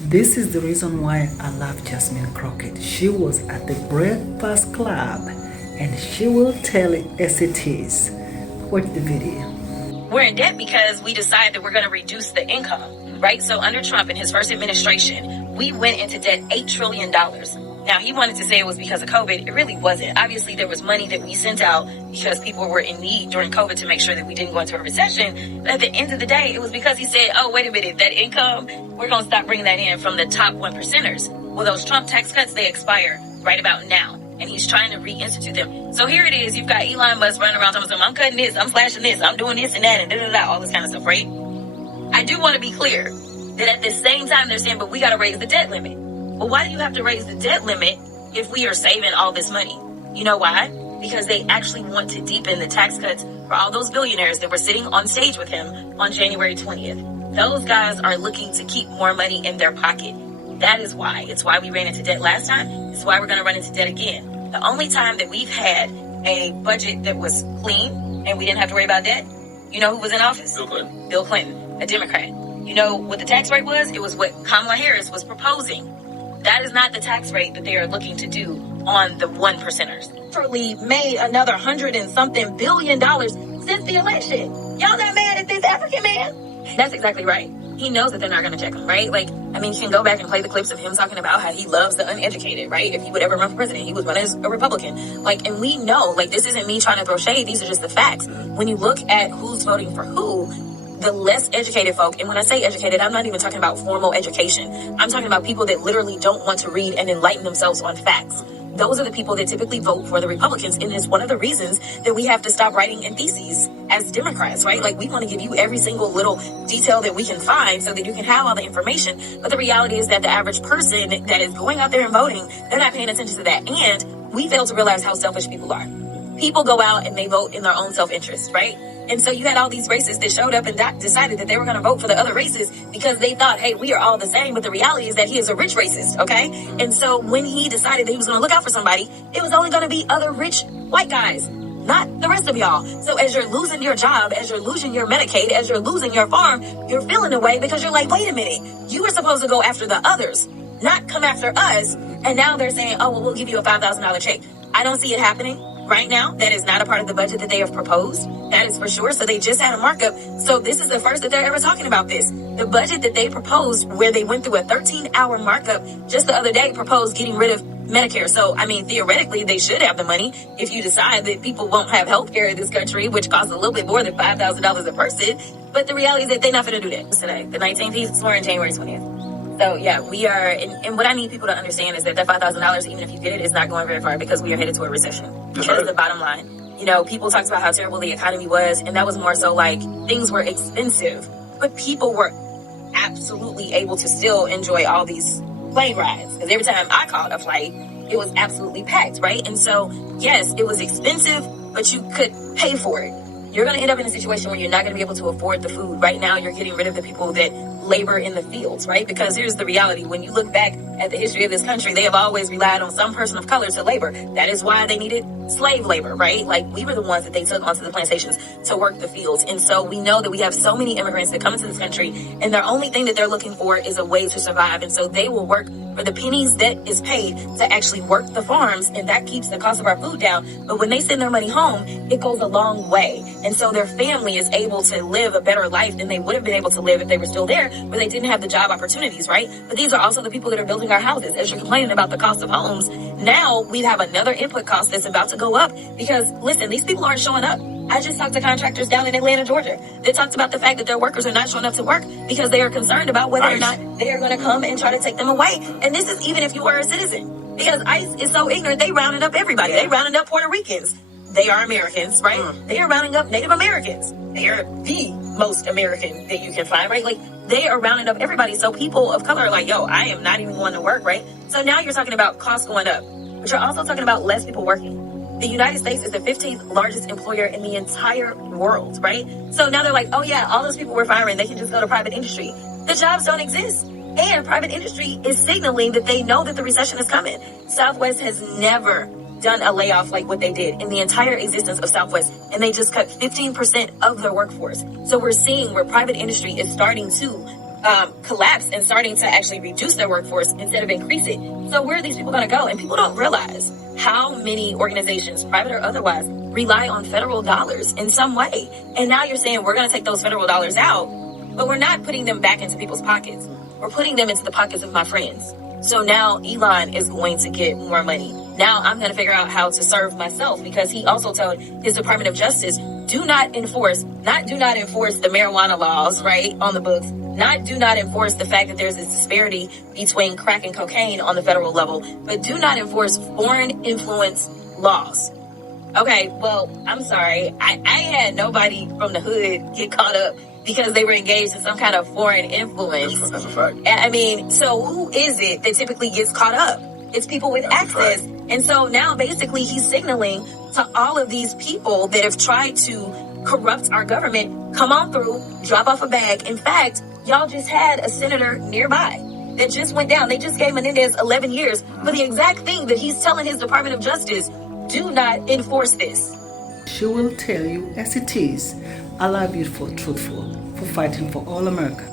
This is the reason why I love Jasmine Crockett. She was at the Breakfast Club and she will tell it as it is. Watch the video. We're in debt because we decided that we're going to reduce the income, right? So under Trump in his first administration, we went into debt $8 trillion. Now, he wanted to say it was because of COVID. It really wasn't. Obviously, there was money that we sent out because people were in need during COVID to make sure that we didn't go into a recession. But at the end of the day, it was because he said, oh, wait a minute, that income, we're going to stop bringing that in from the top 1%ers. Well, those Trump tax cuts, they expire right about now. And he's trying to reinstitute them. So here it is. You've got Elon Musk running around talking about, I'm cutting this, I'm slashing this, I'm doing this and that, and da-da-da, all this kind of stuff, right? I do want to be clear that at the same time they're saying, but we got to raise the debt limit. Well, why do you have to raise the debt limit if we are saving all this money? You know why? Because they actually want to deepen the tax cuts for all those billionaires that were sitting on stage with him on January 20th. Those guys are looking to keep more money in their pocket. That is why. It's why we ran into debt last time. It's why we're going to run into debt again. The only time that we've had a budget that was clean and we didn't have to worry about debt, you know who was in office? Bill Clinton. Bill Clinton, a Democrat. You know what the tax rate was? It was what Kamala Harris was proposing. That is not the tax rate that they are looking to do on the 1%ers. Literally made another $100 and something billion since the election. Y'all not mad at this African man? That's exactly right. He knows that they're not going to check him, right? Like, I mean, you can go back and play the clips of him talking about how he loves the uneducated, right? If he would ever run for president, he would run as a Republican. Like, and we know, like, this isn't me trying to throw shade. These are just the facts. When you look at who's voting for who, the less educated folk, and when I say educated, I'm not even talking about formal education. I'm talking about people that literally don't want to read and enlighten themselves on facts. Those are the people that typically vote for the Republicans. And it's one of the reasons that we have to stop writing in theses as Democrats, right? Like, we want to give you every single little detail that we can find so that you can have all the information. But the reality is that the average person that is going out there and voting, they're not paying attention to that. And we fail to realize how selfish people are. People go out and they vote in their own self-interest, right? And so you had all these racists that showed up and decided that they were going to vote for the other races because they thought, hey, we are all the same. But the reality is that he is a rich racist, okay? And so when he decided that he was going to look out for somebody, it was only going to be other rich white guys, not the rest of y'all. So as you're losing your job, as you're losing your Medicaid, as you're losing your farm, you're feeling away because you're like, wait a minute, you were supposed to go after the others, not come after us. And now they're saying, oh, well, we'll give you a $5,000 check. I don't see it happening. Right now, that is not a part of the budget that they have proposed. That is for sure. So they just had a markup. So this is the first that they're ever talking about this. The budget that they proposed, where they went through a 13-hour markup just the other day, proposed getting rid of Medicare. So, I mean, theoretically, they should have the money if you decide that people won't have health care in this country, which costs a little bit more than $5,000 a person. But the reality is that they're not going to do that today. The 19th, he's sworn January 20th. So, yeah, we are, and what I need people to understand is that $5,000, even if you get it, is not going very far because we are headed to a recession. That is the bottom line. You know, people talked about how terrible the economy was, and that was more so like things were expensive, but people were absolutely able to still enjoy all these plane rides. Because every time I caught a flight, it was absolutely packed, right? And so, yes, it was expensive, but you could pay for it. You're going to end up in a situation where you're not going to be able to afford the food. Right now, you're getting rid of the people that labor in the fields, right? Because here's the reality. When you look back at the history of this country, they have always relied on some person of color to labor. That is why they needed slave labor, right? Like, we were the ones that they took onto the plantations to work the fields. And so we know that we have so many immigrants that come into this country, and their only thing that they're looking for is a way to survive. And so they will work for the pennies that is paid to actually work the farms, and that keeps the cost of our food down. But when they send their money home, it goes a long way. And so their family is able to live a better life than they would have been able to live if they were still there, where they didn't have the job opportunities, right? But these are also the people that are building our houses. As you're complaining about the cost of homes, now we have another input cost that's about to go up because, listen, these people aren't showing up. I just talked to contractors down in Atlanta, Georgia. They talked about the fact that their workers are not showing up to work because they are concerned about whether or not they are going to come and try to take them away. And this is even if you are a citizen, because ICE is so ignorant, they rounded up everybody. They rounded up Puerto Ricans. They are Americans, right? They are rounding up Native Americans. They are the most American that you can find, right? Like, they are rounding up everybody. So people of color are like, yo, I am not even going to work, right? So now you're talking about costs going up, but you're also talking about less people working. The United States is the 15th largest employer in the entire world, right? So now they're like, oh yeah, all those people we're firing, they can just go to private industry. The jobs don't exist. And private industry is signaling that they know that the recession is coming. Southwest has never done a layoff like what they did in the entire existence of Southwest, and they just cut 15% of their workforce. So we're seeing where private industry is starting to collapse and starting to actually reduce their workforce instead of increase it. So where are these people going to go? And people don't realize how many organizations, private or otherwise, rely on federal dollars in some way. And now you're saying we're going to take those federal dollars out, but we're not putting them back into people's pockets. We're putting them into the pockets of my friends. So now Elon is going to get more money. Now I'm going to figure out how to serve myself, because he also told his Department of Justice, do not enforce the marijuana laws, right, on the books. Do not enforce the fact that there's this disparity between crack and cocaine on the federal level, but do not enforce foreign influence laws. Okay, well, I'm sorry. I had nobody from the hood get caught up because they were engaged in some kind of foreign influence. That's a fact. I mean, so who is it that typically gets caught up? It's people with access. And so now basically he's signaling to all of these people that have tried to corrupt our government, come on through, drop off a bag. In fact, y'all just had a senator nearby that just went down. They just gave Menendez 11 years for the exact thing that he's telling his Department of Justice, do not enforce this. She will tell you as it is. I love you for truthful, for fighting for all America.